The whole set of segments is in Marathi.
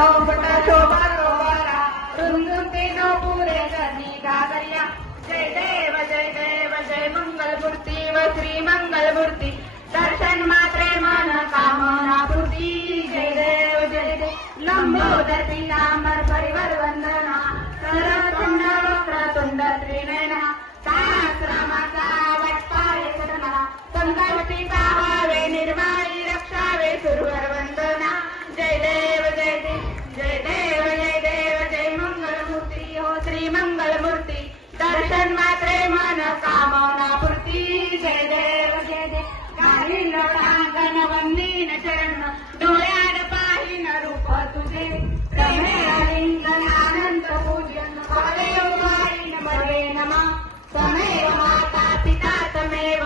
चौपट शोभा शोभारा रुंदुंती नो पुरे करणी गागरिया जय देव जय मंगलमूर्ती व श्री मंगलमूर्ती दर्शन मात्रे मन कामना पूर्ती जय देव लंबोदर पीतांबर परिवर वंदना सरतुंड वक्रतुंड त्रिनयना सहस्रमाचा वटपाय सदना संकल्पी पाहावे निर्माई रक्षावे सुरवर वंदना जय देव जय मंगलमूर्ती हो श्री मंगलमूर्ती दर्शन मात्रे मन कामना पूर्ती जय देव गालील टांगण वंदीन चरण डोळ्यान पाहिन रूप तुझे रमेलिंगन अनंत पूजन पाईन मरे नमा तमेव माता पिता तमेव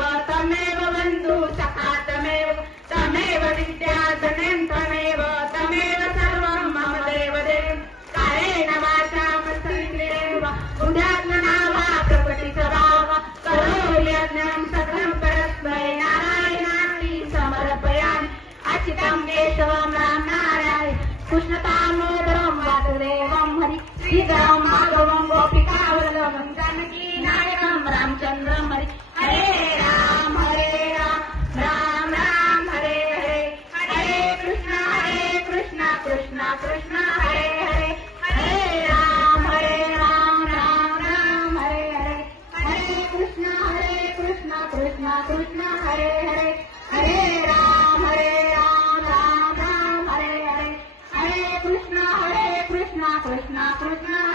बंधू सखा तमेव विद्या धनेन तमेव सर्वं मम देव कायेन वाचा मनसेन्द्रियेण बुद्ध्यात्मना वा प्रकृतितो भाव करोमि यज्ञं सकलं परस्मै नारायणार्पणं समर्पयामि अच्युतं केशवं राम नारायण कृष्णदामोदरं वासुदेवं हरि श्रीधरं माधवं गोपिकावल्लभं जानकी नायकं रामचन्द्रं हरि हरे राम राम राम हरे हरे कृष्ण कृष्ण कृष्ण हरे राम राम राम हरे कृष्ण कृष्ण कृष्ण हरे राम राम राम हरे कृष्ण कृष्ण कृष्ण